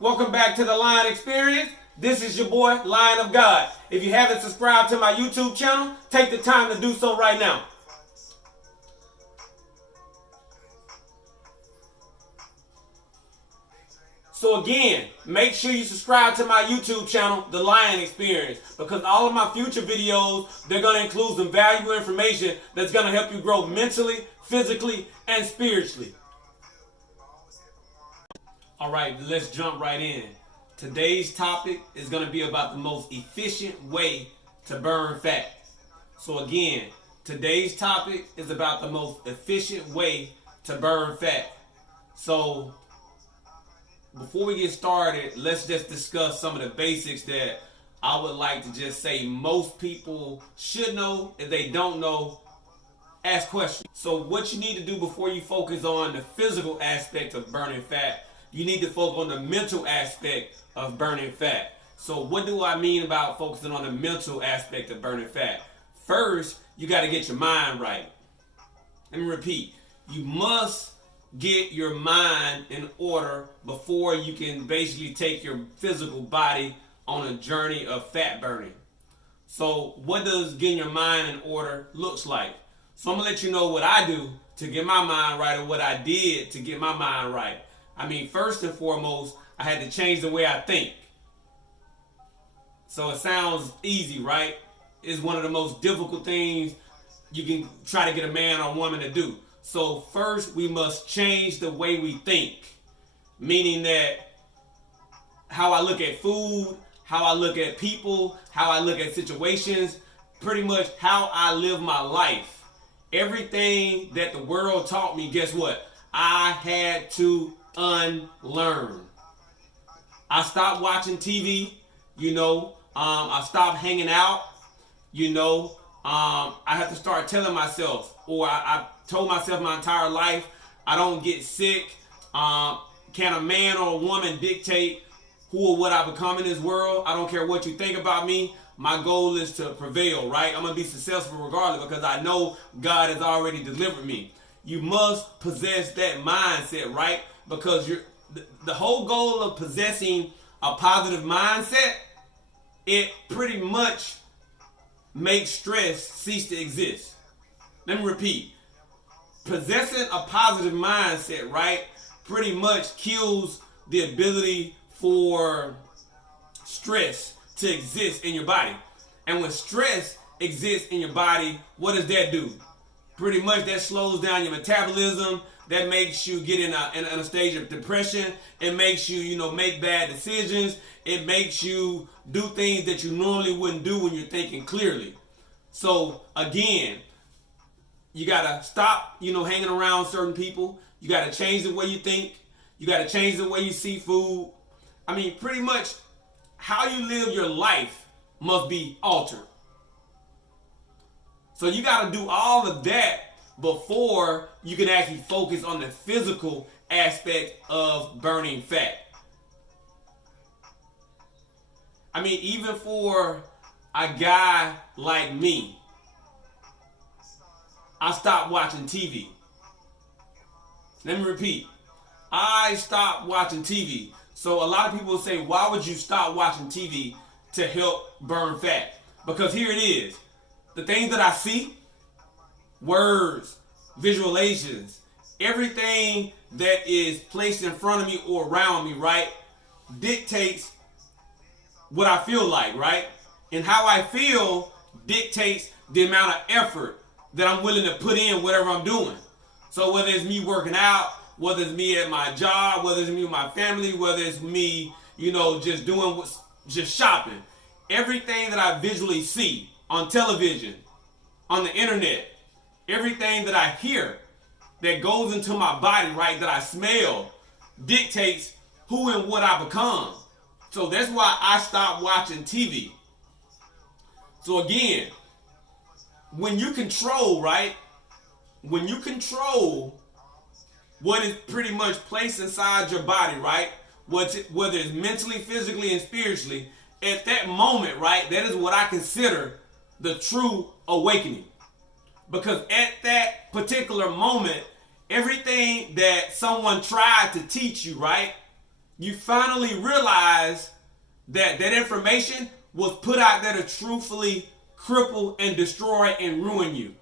Welcome back to the Lion Experience. This is your boy, Lion of God. If you haven't subscribed to my YouTube channel, take the time to do so right now. So again, make sure you subscribe to my YouTube channel, The Lion Experience, because all of my future videos, they're going to include some valuable information that's going to help you grow mentally, physically, and spiritually. All right, let's jump right in. Today's topic is going to be about the most efficient way to burn fat. So again, today's topic is about the most efficient way to burn fat. So before we get started, let's just discuss some of the basics that I would like to just say most people should know. If they don't know, ask questions. So what you need to do before you focus on the physical aspect of burning fat, you need to focus on the mental aspect of burning fat. So what do I mean about focusing on the mental aspect of burning fat? First, you got to get your mind right. Let me repeat. You must get your mind in order before you can basically take your physical body on a journey of fat burning. So what does getting your mind in order looks like? So I'm going to let you know what I do to get my mind right, or what I did to get my mind right. I mean, first and foremost, I had to change the way I think. So it sounds easy, right? It's one of the most difficult things you can try to get a man or woman to do. So first, we must change the way we think, meaning that how I look at food, how I look at people, how I look at situations, pretty much how I live my life. Everything that the world taught me, guess what? I had to unlearn. I stopped watching TV, I stopped hanging out, I have to start telling myself, or I told myself my entire life, I don't get sick. Can a man or a woman dictate who or what I become in this world? I don't care what you think about me. My goal is to prevail, right? I'm going to be successful regardless, because I know God has already delivered me. You must possess that mindset, right? Because the whole goal of possessing a positive mindset, it pretty much makes stress cease to exist. Let me repeat. Possessing a positive mindset, right, pretty much kills the ability for stress to exist in your body. And when stress exists in your body, what does that do? Pretty much that slows down your metabolism. That makes you get in a stage of depression. It makes you, make bad decisions. It makes you do things that you normally wouldn't do when you're thinking clearly. So again, you gotta stop, hanging around certain people. You gotta change the way you think. You gotta change the way you see food. I mean, pretty much how you live your life must be altered. So you gotta do all of that before you can actually focus on the physical aspect of burning fat. I mean, even for a guy like me, I stopped watching TV. Let me repeat. I stopped watching TV. So a lot of people say, why would you stop watching TV to help burn fat? Because here it is. The things that I see, words, visualizations, everything that is placed in front of me or around me, right, dictates what I feel like, right? And how I feel dictates the amount of effort that I'm willing to put in whatever I'm doing. So whether it's me working out, whether it's me at my job, whether it's me with my family, whether it's me, just shopping, everything that I visually see on television, on the internet, everything that I hear that goes into my body, right, that I smell, dictates who and what I become. So that's why I stopped watching TV. So again, when you control, right, when you control what is pretty much placed inside your body, right, whether it's mentally, physically, and spiritually, at that moment, right, that is what I consider the true awakening. Because at that particular moment, everything that someone tried to teach you, right, you finally realize that that information was put out there to truthfully cripple and destroy and ruin you.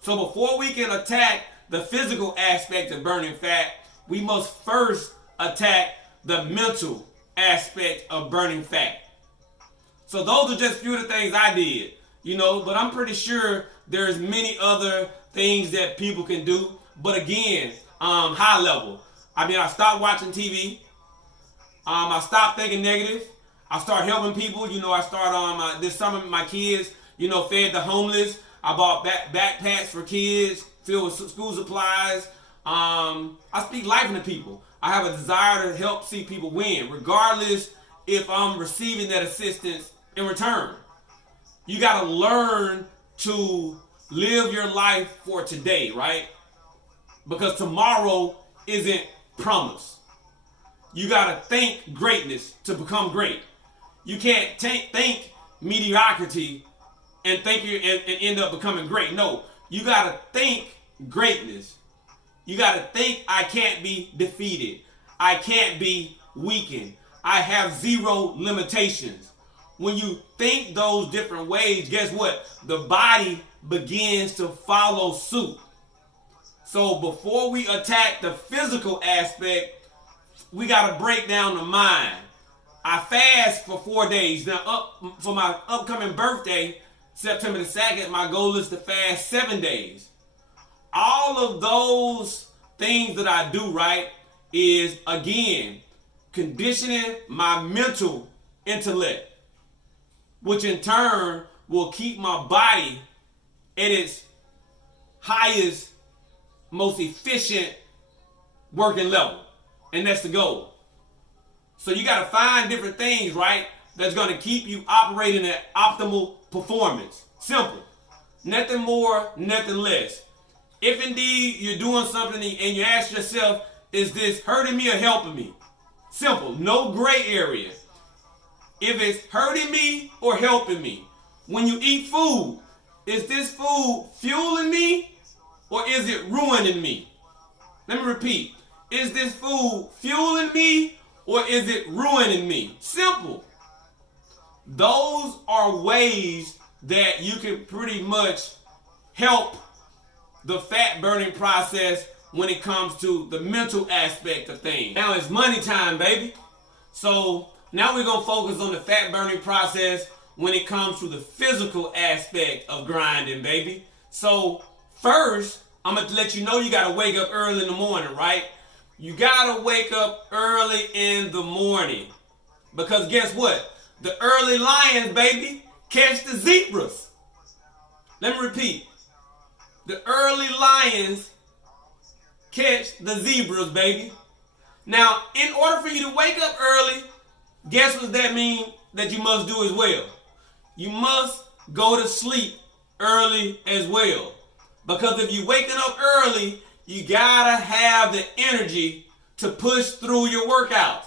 So before we can attack the physical aspect of burning fat, we must first attack the mental aspect of burning fat. So those are just a few of the things I did, but I'm pretty sure there's many other things that people can do. But again, high level. I stopped watching TV. I stopped thinking negative. I started helping people. I started this summer, my kids, fed the homeless. I bought backpacks for kids filled with school supplies. I speak life into people. I have a desire to help see people win, regardless if I'm receiving that assistance in return. You got to learn to live your life for today, right? Because tomorrow isn't promised. You got to think greatness to become great. You can't think mediocrity and end up becoming great. No, you got to think greatness. You got to think I can't be defeated. I can't be weakened. I have zero limitations. When you think those different ways, guess what? The body begins to follow suit. So before we attack the physical aspect, we got to break down the mind. I fast for 4 days. Now, for my upcoming birthday, September the 2nd, my goal is to fast 7 days. All of those things that I do, right, is, again, conditioning my mental intellect, which in turn will keep my body at its highest, most efficient working level. And that's the goal. So you got to find different things, right, that's going to keep you operating at optimal performance. Simple. Nothing more, nothing less. If indeed you're doing something and you ask yourself, is this hurting me or helping me? Simple. No gray area. If it's hurting me or helping me. When you eat food, is this food fueling me or is it ruining me? Let me repeat. Is this food fueling me or is it ruining me? Simple. Those are ways that you can pretty much help the fat burning process when it comes to the mental aspect of things. Now it's money time, baby. So now we're going to focus on the fat burning process when it comes to the physical aspect of grinding, baby. So first, I'm going to let you know you got to wake up early in the morning, right? You got to wake up early in the morning. Because guess what? The early lions, baby, catch the zebras. Let me repeat. The early lions catch the zebras, baby. Now, in order for you to wake up early, guess what that means that you must do as well? You must go to sleep early as well. Because if you're waking up early, you gotta have the energy to push through your workouts.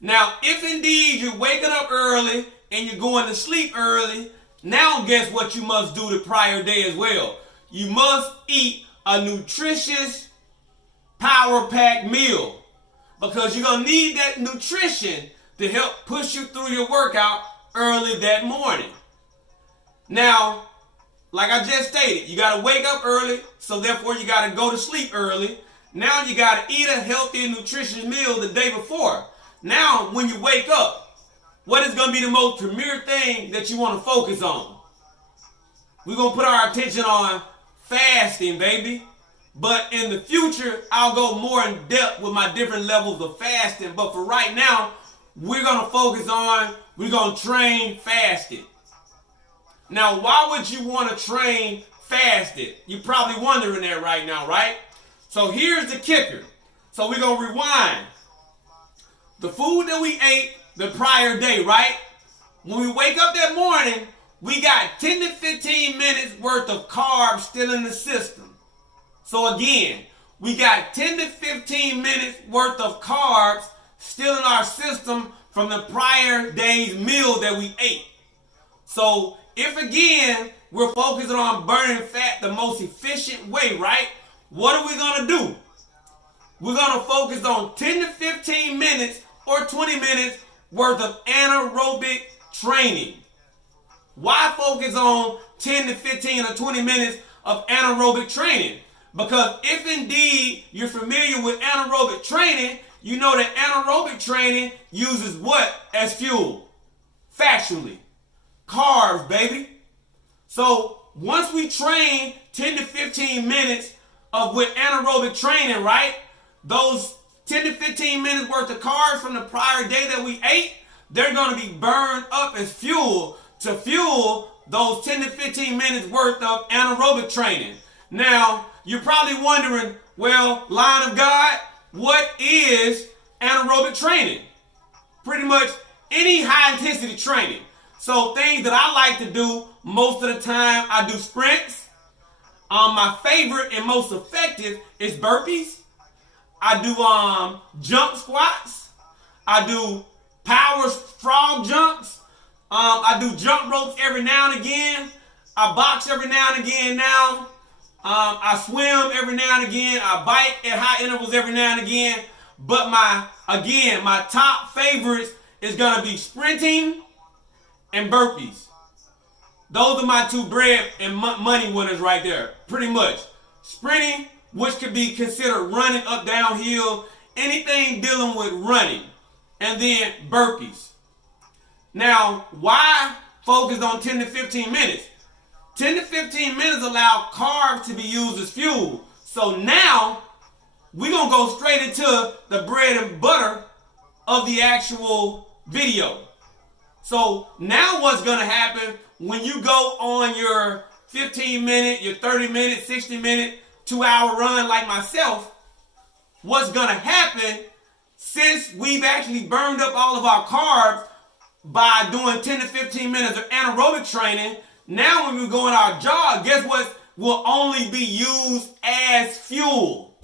Now, if indeed you're waking up early and you're going to sleep early, now guess what you must do the prior day as well? You must eat a nutritious, power-packed meal. Because you're going to need that nutrition to help push you through your workout early that morning. Now, like I just stated, you got to wake up early, so therefore you got to go to sleep early. Now you got to eat a healthy and nutritious meal the day before. Now, when you wake up, what is going to be the most premier thing that you want to focus on? We're going to put our attention on fasting, baby. But in the future, I'll go more in depth with my different levels of fasting. But for right now, we're going to train fasted. Now, why would you want to train fasted? You're probably wondering that right now, right? So here's the kicker. So we're going to rewind. The food that we ate the prior day, right? When we wake up that morning, we got 10 to 15 minutes worth of carbs still in the system. So again, we got 10 to 15 minutes worth of carbs still in our system from the prior day's meal that we ate. So if again, we're focusing on burning fat the most efficient way, right? What are we going to do? we're going to focus on 10 to 15 minutes or 20 minutes worth of anaerobic training. Why focus on 10 to 15 or 20 minutes of anaerobic training? Because if indeed you're familiar with anaerobic training, you know that anaerobic training uses what as fuel? Factually, carbs, baby. So once we train 10 to 15 minutes with anaerobic training, right? Those 10 to 15 minutes worth of carbs from the prior day that we ate, they're going to be burned up as fuel to fuel those 10 to 15 minutes worth of anaerobic training. Now, you're probably wondering, well, line of God, what is anaerobic training? Pretty much any high intensity training. So things that I like to do most of the time, I do sprints. My favorite and most effective is burpees. I do jump squats. I do power frog jumps. I do jump ropes every now and again. I box every now and again now. I swim every now and again. I bike at high intervals every now and again. But my top favorites is going to be sprinting and burpees. Those are my two bread and money winners right there, pretty much. Sprinting, which could be considered running up downhill, anything dealing with running, and then burpees. Now, why focus on 10 to 15 minutes? 10 to 15 minutes allow carbs to be used as fuel. So now, we're going to go straight into the bread and butter of the actual video. So now what's going to happen when you go on your 15 minute, your 30 minute, 60 minute, 2-hour run like myself, what's going to happen since we've actually burned up all of our carbs by doing 10 to 15 minutes of anaerobic training, now when we go on our jog, guess what will only be used as fuel?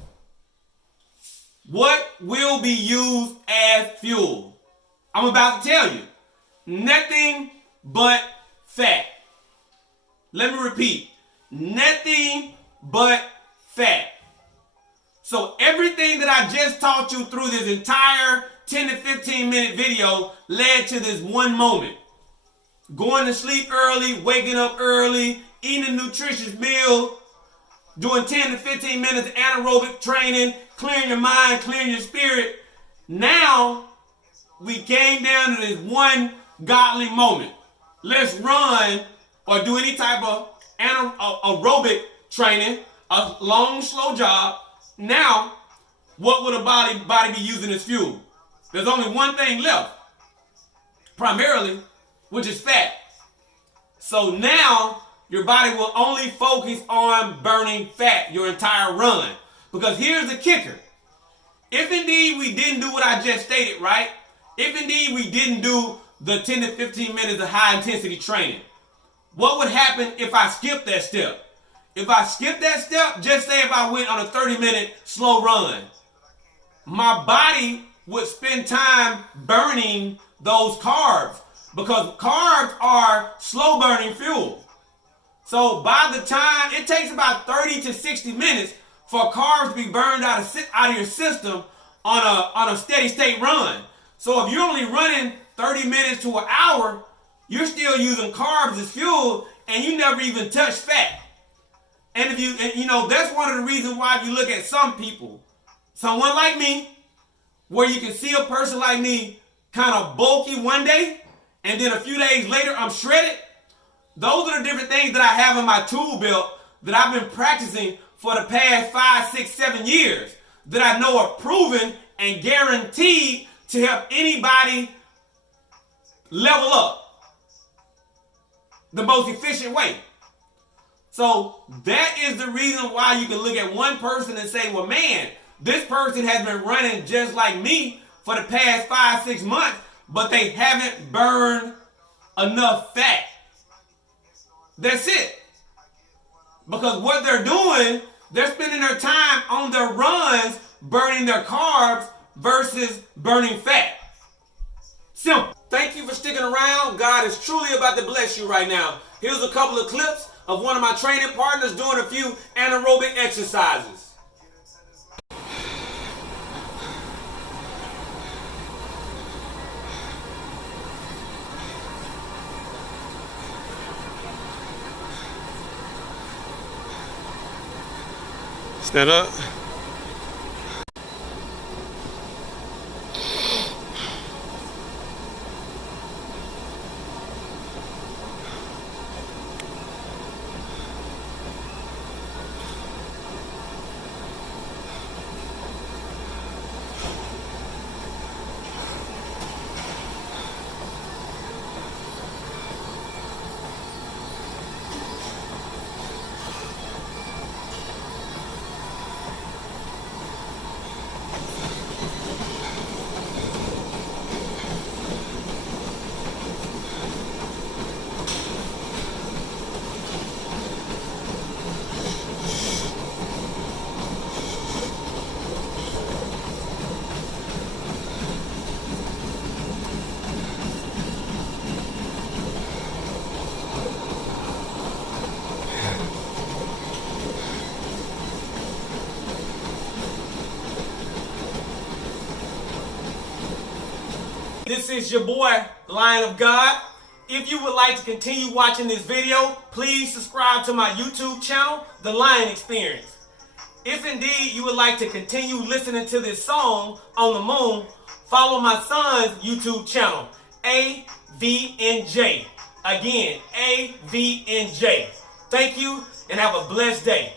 What will be used as fuel? I'm about to tell you. Nothing but fat. Let me repeat. Nothing but fat. So everything that I just taught you through this entire 10 to 15 minute video led to this one moment. Going to sleep early, waking up early, eating a nutritious meal, doing 10 to 15 minutes of anaerobic training, clearing your mind, clearing your spirit. Now, we came down to this one godly moment. Let's run or do any type of aerobic training, a long, slow jog. Now, what would a body be using as fuel? There's only one thing left, primarily, which is fat. So now, your body will only focus on burning fat your entire run. Because here's the kicker. If indeed we didn't do what I just stated, right? If indeed we didn't do the 10 to 15 minutes of high intensity training, what would happen if I skipped that step? If I skipped that step, just say if I went on a 30-minute slow run, my body would spend time burning those carbs because carbs are slow burning fuel. So by the time, it takes about 30 to 60 minutes for carbs to be burned out of your system on a steady state run. So if you're only running 30 minutes to an hour, you're still using carbs as fuel and you never even touch fat. And that's one of the reasons why if you look at some people, someone like me, where you can see a person like me kind of bulky one day and then a few days later I'm shredded. Those are the different things that I have in my tool belt that I've been practicing for the past 5, 6, 7 years that I know are proven and guaranteed to help anybody level up the most efficient way. So that is the reason why you can look at one person and say, well, man, this person has been running just like me for the past 5, 6 months, but they haven't burned enough fat. That's it. Because what they're doing, they're spending their time on their runs burning their carbs versus burning fat. Simple. Thank you for sticking around. God is truly about to bless you right now. Here's a couple of clips of one of my training partners doing a few anaerobic exercises. that up. This is your boy, Lion of God. If you would like to continue watching this video, please subscribe to my YouTube channel, The Lion Experience. If indeed you would like to continue listening to this song, On the Moon, follow my son's YouTube channel, AVNJ. Again, AVNJ. Thank you and have a blessed day.